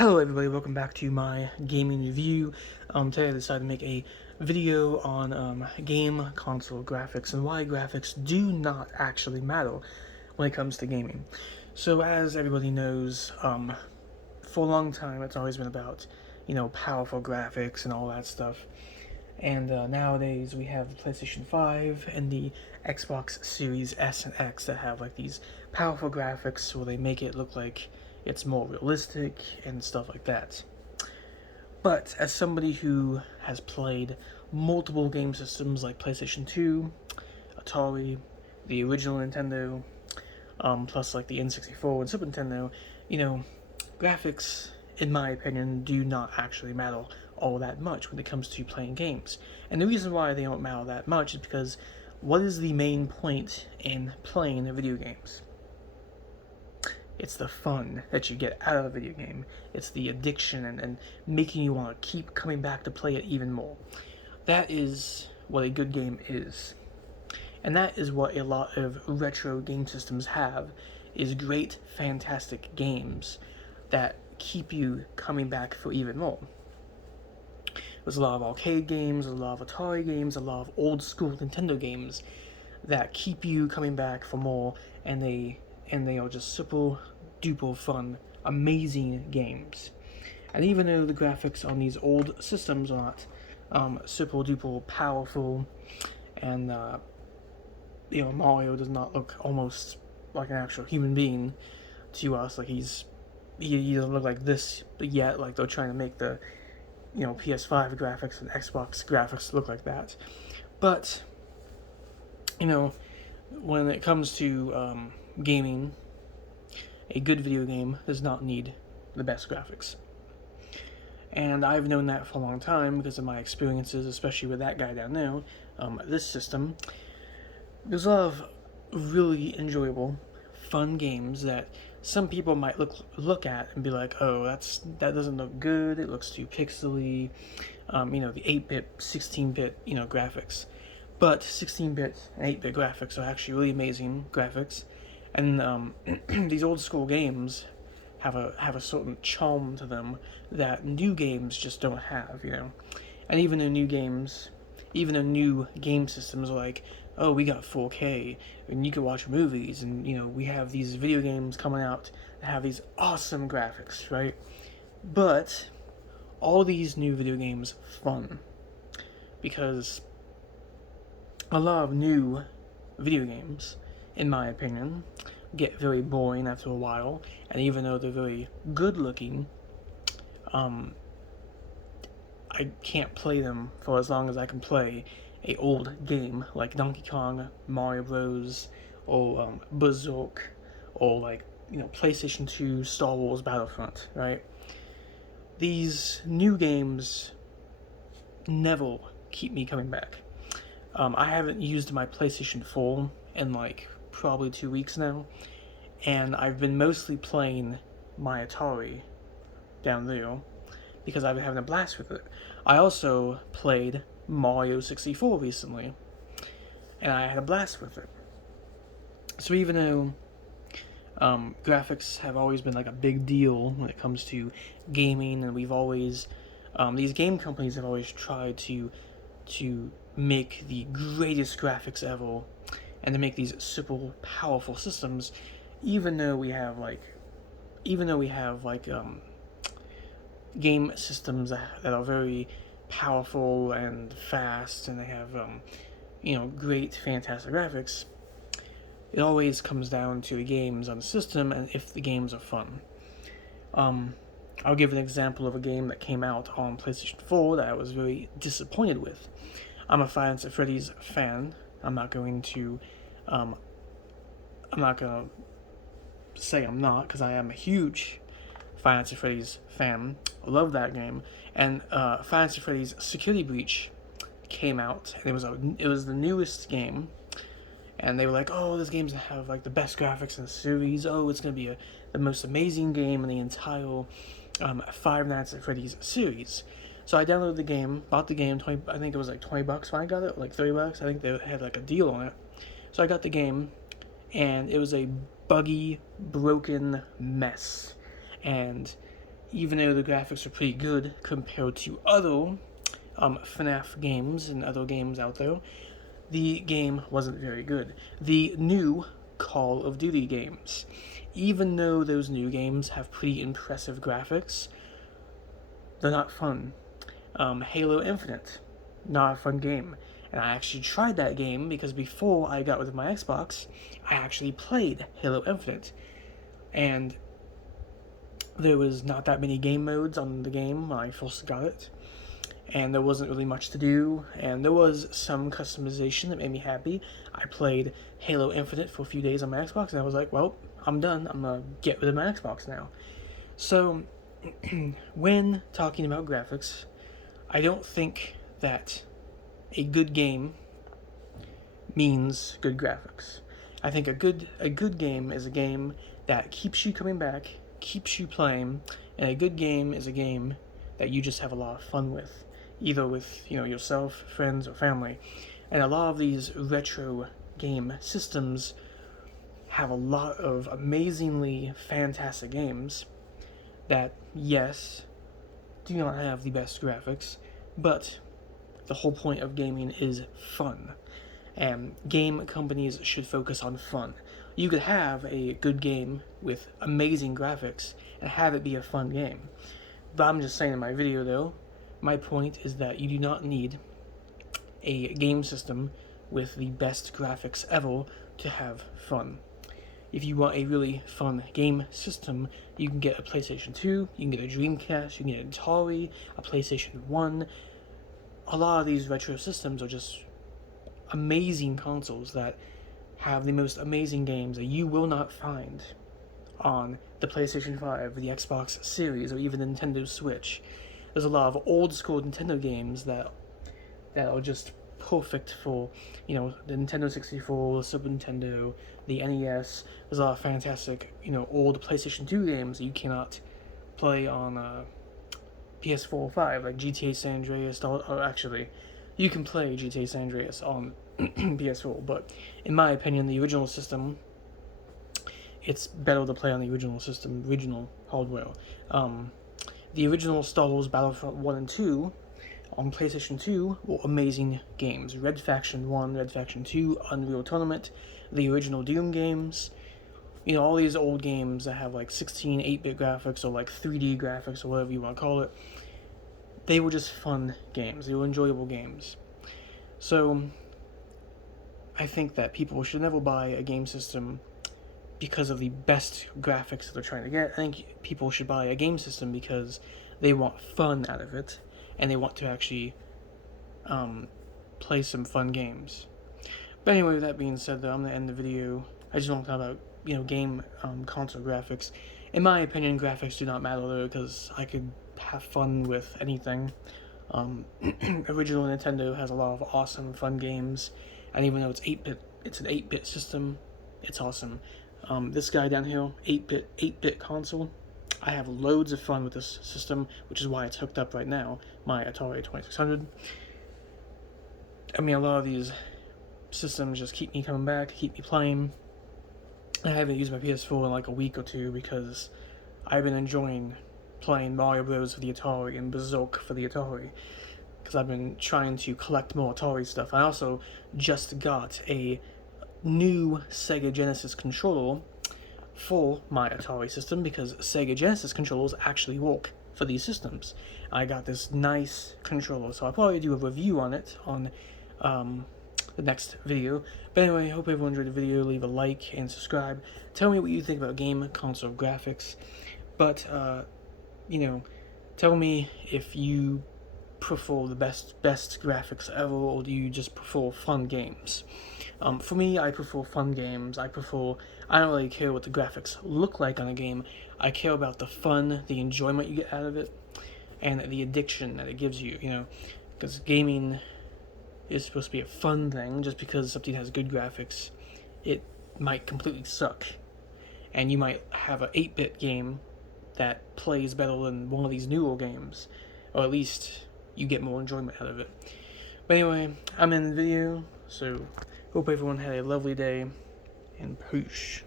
Hello everybody, welcome back to my gaming review. Today I decided to make a video on game console graphics and why graphics do not actually matter when it comes to gaming. So as everybody knows, for a long time it's always been about, powerful graphics and all that stuff. And nowadays we have the PlayStation 5 and the Xbox Series S and X that have like these powerful graphics where they make it look like it's more realistic and stuff like that. But as somebody who has played multiple game systems like PlayStation 2, Atari, the original Nintendo, plus like the N64 and Super Nintendo, you know, graphics, in my opinion, do not actually matter all that much when it comes to playing games. And the reason why they don't matter that much is because what is the main point in playing video games? It's the fun that you get out of a video game. It's the addiction and making you want to keep coming back to play it even more. That is what a good game is. And that is what a lot of retro game systems have, is great, fantastic games that keep you coming back for even more. There's a lot of arcade games, a lot of Atari games, a lot of old school Nintendo games that keep you coming back for more, and they are just super duper fun, amazing games. And even though the graphics on these old systems are not super duper powerful, and Mario does not look almost like an actual human being to us, like he doesn't look like this yet. Like they're trying to make the PS5 graphics and Xbox graphics look like that, but when it comes to gaming, a good video game does not need the best graphics. And I've known that for a long time because of my experiences, especially with that guy down there. This system, there's a lot of really enjoyable, fun games that some people might look at and be like, oh, that doesn't look good, it looks too pixely, the 8-bit, 16-bit, graphics. But 16-bit and 8-bit graphics are actually really amazing graphics, and these old school games have a certain charm to them that new games just don't have, And even the new games, even the new game systems are like, oh, we got 4K, and you can watch movies, and we have these video games coming out that have these awesome graphics, right? But all these new video games fun because a lot of new video games, in my opinion, get very boring after a while, and even though they're very good looking, I can't play them for as long as I can play a old game like Donkey Kong, Mario Bros, or Berserk, or like PlayStation 2, Star Wars Battlefront, right? These new games never keep me coming back. I haven't used my PlayStation 4 in like probably 2 weeks now, and I've been mostly playing my Atari down there because I've been having a blast with it. I also played Mario 64 recently, and I had a blast with it. So even though graphics have always been like a big deal when it comes to gaming, and we've always these game companies have always tried to make the greatest graphics ever and to make these super powerful systems, even though we have game systems that are very powerful and fast, and they have great, fantastic graphics. It always comes down to the games on the system and if the games are fun. I'll give an example of a game that came out on PlayStation 4 that I was very disappointed with. I'm a Five Nights at Freddy's fan. I'm not going to say I'm not, because I am a huge Five Nights at Freddy's fan. I love that game. And Five Nights at Freddy's Security Breach came out, and it was the newest game. And they were like, oh, this game's gonna have like the best graphics in the series. Oh, it's gonna be the most amazing game in the entire Five Nights at Freddy's series. So I downloaded the game, bought the game. I think it was like $20 when I got it, like $30. I think they had like a deal on it. So I got the game, and it was a buggy, broken mess. And even though the graphics are pretty good compared to other FNAF games and other games out there, the game wasn't very good. The new Call of Duty games, even though those new games have pretty impressive graphics, they're not fun. Halo Infinite, not a fun game. And I actually tried that game because before I got rid of my Xbox, I actually played Halo Infinite. And there was not that many game modes on the game when I first got it. And there wasn't really much to do, and there was some customization that made me happy. I played Halo Infinite for a few days on my Xbox, and I was like, well, I'm done. I'm gonna get rid of my Xbox now. So, when talking about graphics, I don't think that a good game means good graphics. I think a good game is a game that keeps you coming back, keeps you playing, and a good game is a game that you just have a lot of fun with, either with yourself, friends, or family. And a lot of these retro game systems have a lot of amazingly fantastic games that, yes, do not have the best graphics, but the whole point of gaming is fun. And game companies should focus on fun. You could have a good game with amazing graphics and have it be a fun game. But I'm just saying in my video though, my point is that you do not need a game system with the best graphics ever to have fun. If you want a really fun game system, you can get a PlayStation 2, you can get a Dreamcast, you can get an Atari, a PlayStation 1. A lot of these retro systems are just amazing consoles that have the most amazing games that you will not find on the PlayStation 5, the Xbox Series, or even the Nintendo Switch. There's a lot of old school Nintendo games that are just perfect for, the Nintendo 64, the Super Nintendo, the NES. There's a lot of fantastic, old PlayStation 2 games that you cannot play on PS4 or 5, like GTA San Andreas. Actually, you can play GTA San Andreas on PS4, but in my opinion, the original system, it's better to play on the original system, original hardware. The original Star Wars Battlefront 1 and 2 on PlayStation 2 were amazing games. Red Faction 1, Red Faction 2, Unreal Tournament, the original Doom games, all these old games that have like 16 8-bit graphics or like 3D graphics or whatever you want to call it. They were just fun games. They were enjoyable games. So, I think that people should never buy a game system because of the best graphics that they're trying to get. I think people should buy a game system because they want fun out of it, and they want to actually play some fun games. But anyway, with that being said, though, I'm going to end the video. I just want to talk about, game console graphics. In my opinion, graphics do not matter, though, because I could have fun with anything. Original Nintendo has a lot of awesome, fun games, and even though it's an 8-bit system, it's awesome. This guy down here, 8-bit console, I have loads of fun with this system, which is why it's hooked up right now, my Atari 2600. I mean, a lot of these systems just keep me coming back, keep me playing. I haven't used my PS4 in like a week or two because I've been enjoying playing Mario Bros. For the Atari and Berserk for the Atari, because I've been trying to collect more Atari stuff. I also just got a new Sega Genesis controller for my Atari system because Sega Genesis controllers actually work for these systems. I got this nice controller, so I'll probably do a review on it on the next video. But anyway, I hope everyone enjoyed the video. Leave a like and subscribe. Tell me what you think about game console graphics. But, tell me if you prefer the best graphics ever, or do you just prefer fun games? For me, I prefer fun games. I don't really care what the graphics look like on a game. I care about the fun, the enjoyment you get out of it, and the addiction that it gives you, because gaming is supposed to be a fun thing. Just because something has good graphics, it might completely suck. And you might have an 8-bit game that plays better than one of these newer games, or at least you get more enjoyment out of it. But anyway, I'm in the video, so hope everyone had a lovely day, and peace.